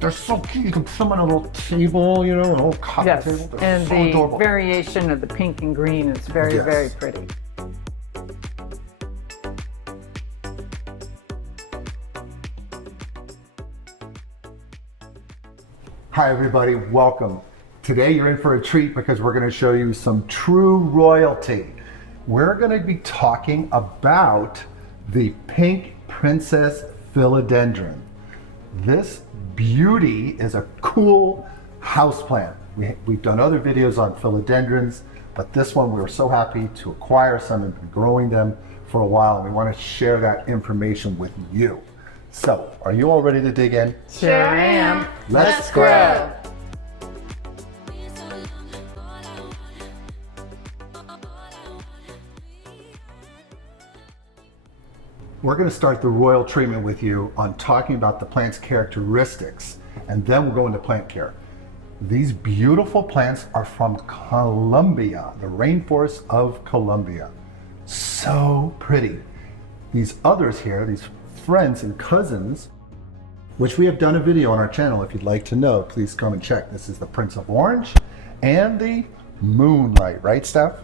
They're so cute. You can put them on a little table, you know, a little coffee Yes, table. They're and so the adorable. variation of the pink and green is very, Yes. very pretty. Hi everybody, welcome. Today you're in for a treat because we're going to show you some true royalty. We're going to be talking about the Pink Princess Philodendron. This beauty is a cool houseplant. We've done other videos on philodendrons, but this one we were so happy to acquire some and been growing them for a while, and we want to share that information with you. So, are you all ready to dig in? Sure am. Let's grow. We're going to start the royal treatment with you on talking about the plant's characteristics, and then we'll go into plant care. These beautiful plants are from Colombia, the rainforest of Colombia. So pretty. These others here, these friends and cousins, which we have done a video on our channel. If you'd like to know, please come and check. This is the Prince of Orange and the Moonlight, right, Steph?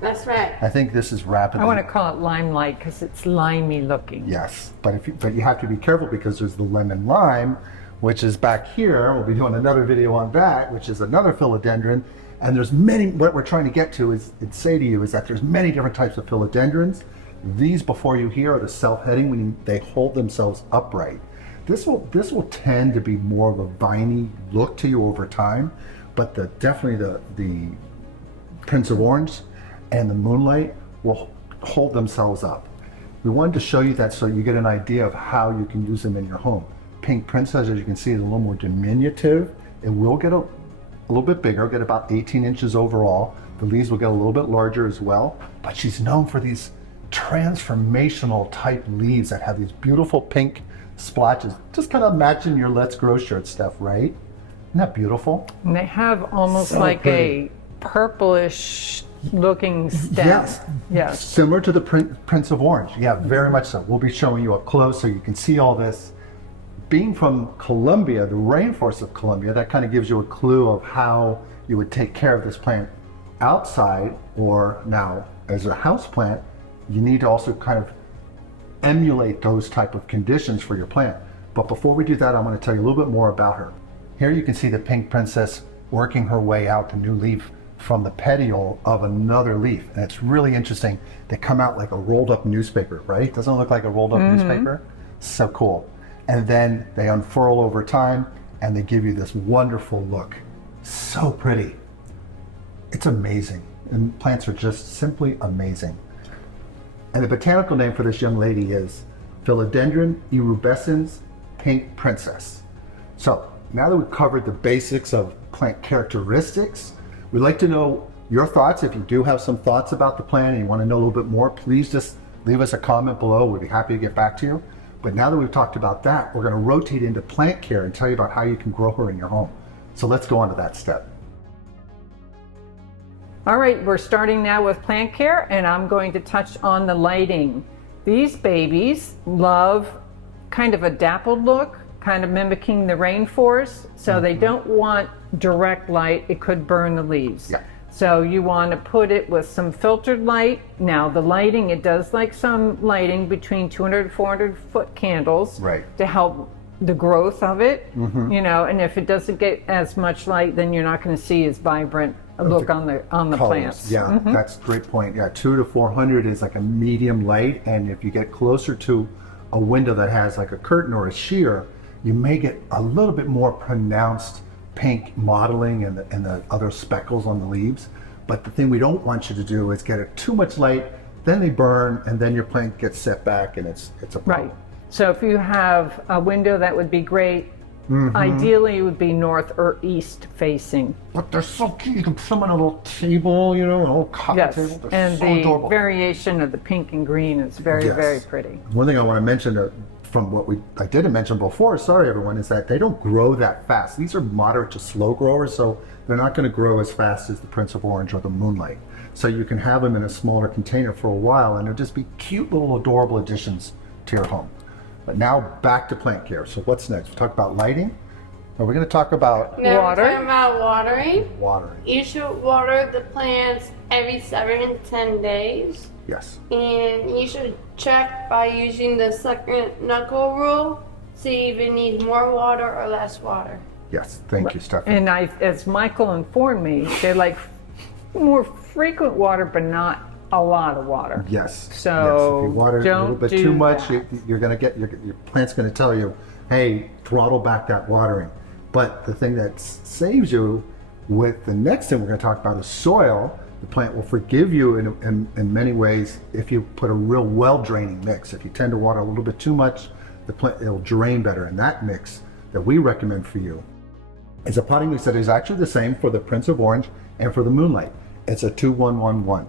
That's right. I think this is rapidly. I want to call it limelight because it's limey looking. Yes, but you have to be careful because there's the lemon lime, which is back here. We'll be doing another video on that, which is another philodendron. And there's many. What we're trying to get to is say to you is that there's many different types of philodendrons. These before you here are the self-heading, meaning they hold themselves upright. This will tend to be more of a viney look to you over time, but definitely the Prince of Orange and the Moonlight will hold themselves up. We wanted to show you that so you get an idea of how you can use them in your home. Pink Princess, as you can see, is a little more diminutive. It will get a little bit bigger, get about 18 inches overall. The leaves will get a little bit larger as well, but she's known for these transformational type leaves that have these beautiful pink splotches. Just kind of matching your Let's Grow shirt stuff, right? Isn't that beautiful? And they have almost So like pretty. a purplish looking stem. Yes. Yes. Similar to the Prince of Orange. Yeah, very much so. We'll be showing you up close so you can see all this. Being from Colombia, the rainforest of Colombia, that kind of gives you a clue of how you would take care of this plant outside, or now as a house plant, you need to also kind of emulate those type of conditions for your plant. But before we do that, I'm going to tell you a little bit more about her. Here you can see the Pink Princess working her way out the new leaf from the petiole of another leaf. And it's really interesting. They come out like a rolled up newspaper, right? Doesn't it look like a rolled up newspaper? So cool. And then they unfurl over time and they give you this wonderful look. So pretty. It's amazing. And plants are just simply amazing. And the botanical name for this young lady is Philodendron erubescens Pink Princess. So now that we've covered the basics of plant characteristics, we'd like to know your thoughts. If you do have some thoughts about the plant and you want to know a little bit more, please just leave us a comment below. We'd be happy to get back to you. But now that we've talked about that, we're going to rotate into plant care and tell you about how you can grow her in your home. So let's go on to that step. All right, we're starting now with plant care, and I'm going to touch on the lighting. These babies love kind of a dappled look, kind of mimicking the rainforest, so they don't want direct light. It could burn the leaves. Yeah. So you want to put it with some filtered light. Now the lighting, it does like some lighting between 200 and 400 foot candles, Right. to help the growth of it, you know, and if it doesn't get as much light, then you're not going to see as vibrant a look on the Colors. plants. Yeah, that's a great point. Yeah, 200 to 400 is like a medium light, and if you get closer to a window that has like a curtain or a sheer, you may get a little bit more pronounced pink mottling and the other speckles on the leaves. But the thing we don't want you to do is get it too much light, then they burn, and then your plant gets set back, and it's a problem. Right. So if you have a window, that would be great. Ideally, it would be north or east facing. But they're so cute. You can put them on a little table, you know, a little coffee Yes, table. They're and so the adorable. variation of the pink and green is very, Yes. very pretty. One thing I want to mention from what I didn't mention before, sorry everyone, is that they don't grow that fast. These are moderate to slow growers, so they're not going to grow as fast as the Prince of Orange or the Moonlight. So you can have them in a smaller container for a while, and they'll just be cute little adorable additions to your home. But now back to plant care. So what's next? We talked about lighting. Are we going to talk about Now Water. we're talking about watering. watering? You should water the plants every 7 to 10 days. Yes. And you should check by using the second knuckle rule. See if it needs more water or less water. Yes. Thank you, Stephanie. And as Michael informed me, they like more frequent water, but not a lot of water. Yes. So yes. If you water a little don't bit do too much, that. you're going to get your plant's going to tell you, hey, throttle back that watering. But the thing that saves you with the next thing we're going to talk about is soil. The plant will forgive you in many ways if you put a real well-draining mix. If you tend to water a little bit too much, the plant it'll drain better. And that mix that we recommend for you is a potting mix that is actually the same for the Prince of Orange and for the Moonlight. It's a 2-1-1-1.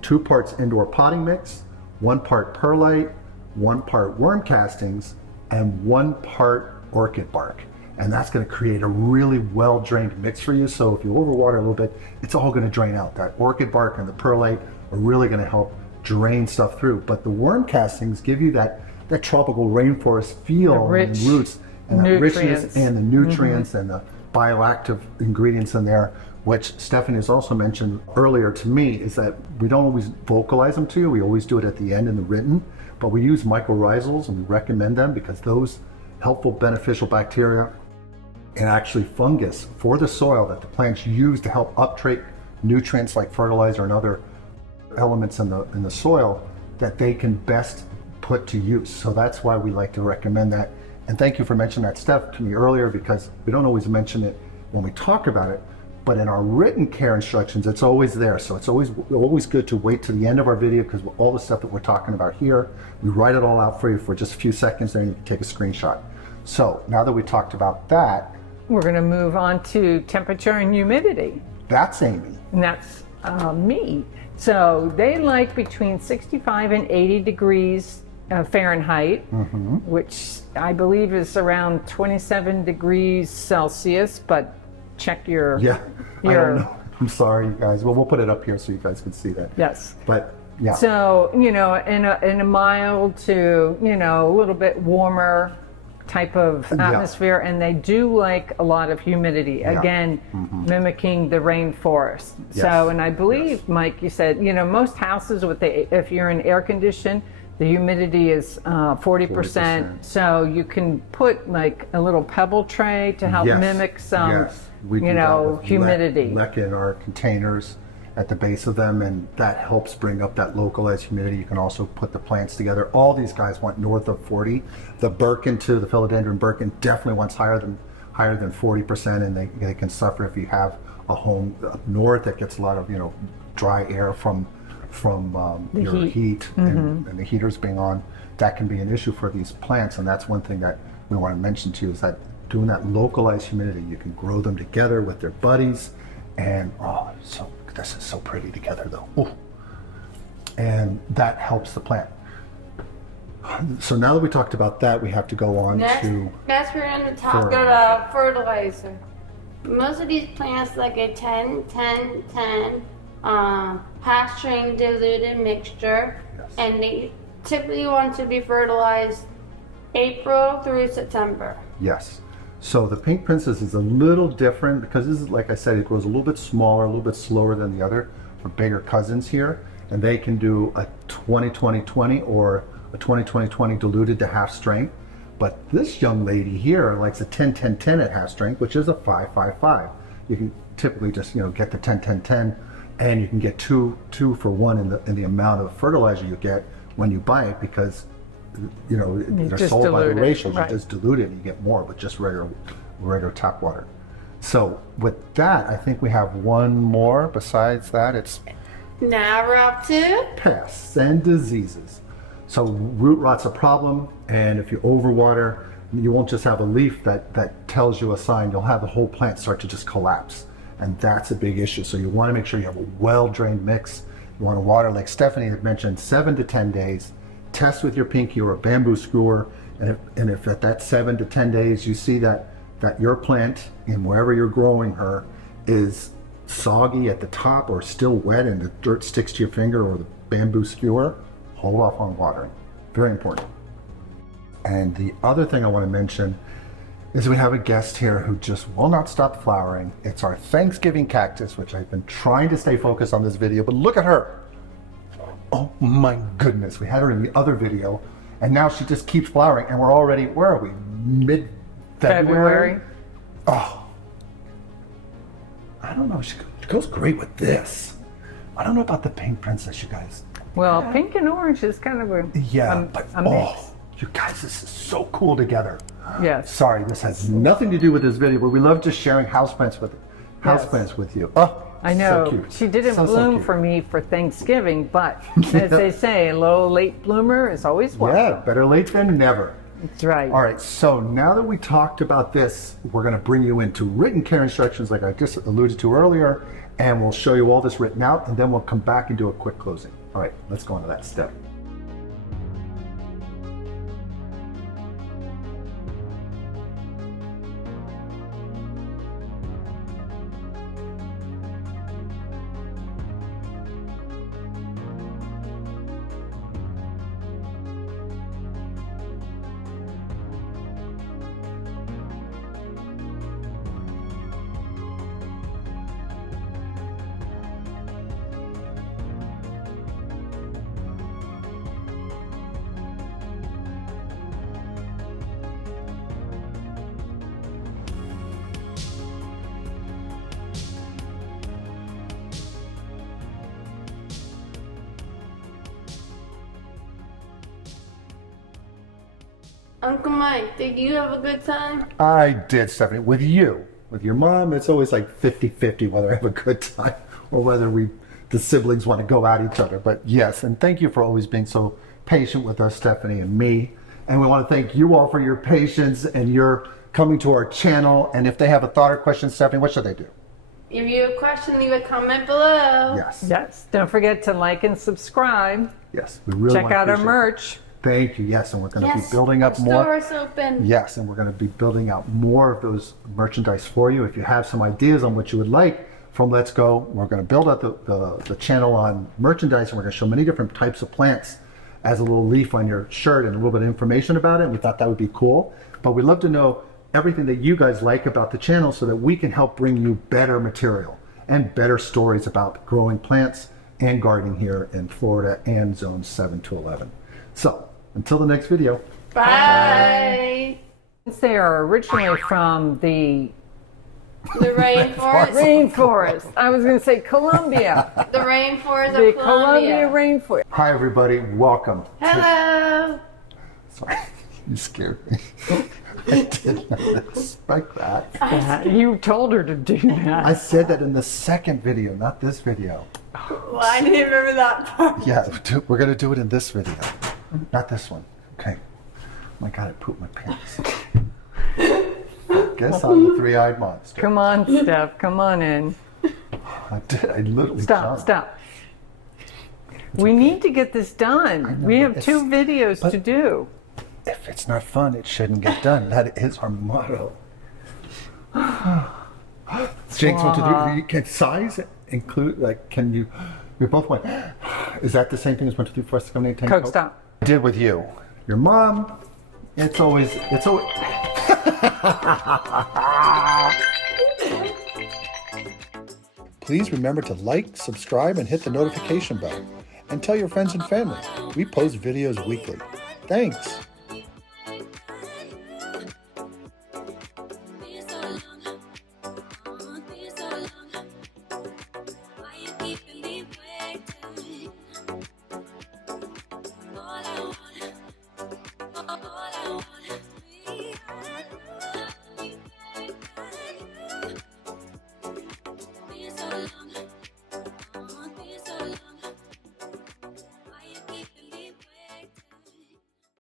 2 parts indoor potting mix, 1 part perlite, 1 part worm castings, and 1 part orchid bark. And that's going to create a really well-drained mix for you. So if you overwater a little bit, it's all going to drain out. That orchid bark and the perlite are really going to help drain stuff through. But the worm castings give you that tropical rainforest feel, The rich and roots, and that richness nutrients. and the nutrients and the bioactive ingredients in there, which Stephanie has also mentioned earlier to me, is that we don't always vocalize them to you. We always do it at the end in the written, but we use mycorrhizals and we recommend them because those helpful beneficial bacteria and actually fungus for the soil that the plants use to help uptake nutrients like fertilizer and other elements in the soil that they can best put to use. So that's why we like to recommend that. And thank you for mentioning that, Steph, to me earlier, because we don't always mention it when we talk about it, but in our written care instructions, it's always there. So it's always good to wait to the end of our video, because all the stuff that we're talking about here, we write it all out for you for just a few seconds, then you can take a screenshot. So now that we talked about that, We're going to move on to temperature and humidity. that's Amy. And that's me. So they like between 65 and 80 degrees Fahrenheit, which I believe is around 27 degrees Celsius, but check your... Yeah, I don't know. I'm sorry, you guys. Well, we'll put it up here so you guys can see that. Yes. But yeah. So, in a mild to, a little bit warmer type of atmosphere, and they do like a lot of humidity, again, mimicking the rainforest. Yes. So, and I believe, Mike, you said, most houses, if you're in air conditioned, the humidity is 40%. So you can put like a little pebble tray to help mimic some, We do that with humidity. Leca in our containers at the base of them, and that helps bring up that localized humidity. You can also put the plants together. All these guys want north of 40. The Birkin too, the Philodendron Birkin, definitely wants higher than 40%, and they can suffer if you have a home up north that gets a lot of dry air from your heat and the heaters being on. That can be an issue for these plants, and that's one thing that we want to mention too, is that doing that localized humidity, you can grow them together with their buddies, and this is so pretty together though. Ooh. And that helps the plant. So now that we talked about that, we have to go on to... Next, we're going to talk about fertilizer. Most of these plants like a 10-10-10 half-strain diluted mixture, and they typically want to be fertilized April through September. Yes. So the Pink Princess is a little different because this is, like I said, it grows a little bit smaller, a little bit slower than the other bigger cousins here, and they can do a 20-20-20 or a 20-20-20 diluted to half strength. But this young lady here likes a 10-10-10 at half strength, which is a 5-5-5. You can typically just get the 10-10-10, and you can get two for one in the amount of fertilizer you get when you buy it, because they're sold by the ratios. Right. You just dilute it and you get more with just regular tap water. So with that, I think we have one more. Besides that, it's Now we're up to pests and diseases. So root rot's a problem, and if you overwater, you won't just have a leaf that tells you a sign. You'll have the whole plant start to just collapse, and that's a big issue. So you want to make sure you have a well-drained mix. You want to water, like Stephanie had mentioned, 7 to 10 days. Test with your pinky or a bamboo skewer, and if at that 7 to 10 days you see that your plant, in wherever you're growing her, is soggy at the top or still wet and the dirt sticks to your finger or the bamboo skewer, hold off on watering. Very important. And the other thing I want to mention is we have a guest here who just will not stop flowering. It's our Thanksgiving cactus, which I've been trying to stay focused on this video, but look at her. Oh my goodness, we had her in the other video, and now she just keeps flowering, and we're already, where are we? Mid-February? Oh, I don't know, she goes great with this. I don't know about the Pink Princess, you guys. Well, pink and orange is kind of a mix. You guys, this is so cool together. Yes. Sorry, this has nothing to do with this video, but we love just sharing houseplants with you. Oh, I know. So cute. She didn't So bloom cute. for me for Thanksgiving, but as they say, a little late bloomer is always welcome. Yeah, better late than never. That's right. All right, so now that we talked about this, we're going to bring you into written care instructions like I just alluded to earlier, and we'll show you all this written out, and then we'll come back and do a quick closing. All right, let's go on to that step. Uncle Mike, did you have a good time? I did, Stephanie. With you. With your mom, it's always like 50-50 whether I have a good time or whether the siblings want to go at each other. But yes, and thank you for always being so patient with us, Stephanie and me. And we want to thank you all for your patience and your coming to our channel. And if they have a thought or question, Stephanie, what should they do? If you have a question, leave a comment below. Yes. Yes. Don't forget to like and subscribe. Yes. We really Check want to out our appreciate it. merch. Thank you. Yes, and we're going to be building up our more. Store is open. Yes, and we're going to be building out more of those merchandise for you. If you have some ideas on what you would like from Let's Go, we're going to build out the channel on merchandise, and we're going to show many different types of plants as a little leaf on your shirt and a little bit of information about it. And we thought that would be cool. But we'd love to know everything that you guys like about the channel so that we can help bring you better material and better stories about growing plants and gardening here in Florida and zones 7 to 11. So, until the next video. Bye. They are originally from the rainforest. rainforest. I was going to say Colombia. The rainforest The of Colombia Colombia. rainforest. Hi, everybody. Welcome. Hello. Sorry, you scared me. I did not expect that. You told her to do that. I said that in the second video, not this video. Well, I didn't remember that part. Yeah, we're going to do it in this video, not this one. Okay. Oh my God, I pooped my pants. Guess I'm the three-eyed monster. Come on, Steph. Come on in. I did. I literally Stop. jumped. Stop. We need to get this done. We have 2 videos to do. If it's not fun, it shouldn't get done. That is our motto. Jinx, 1, 2, 3. You can size include, like, can you? We both went. Is that the same thing as 1, 2, 3, 4, 5, 6, 7, 8, 10? Coke, stop. I did with you. Your mom. It's always. Please remember to like, subscribe, and hit the notification bell. And tell your friends and family. We post videos weekly. Thanks.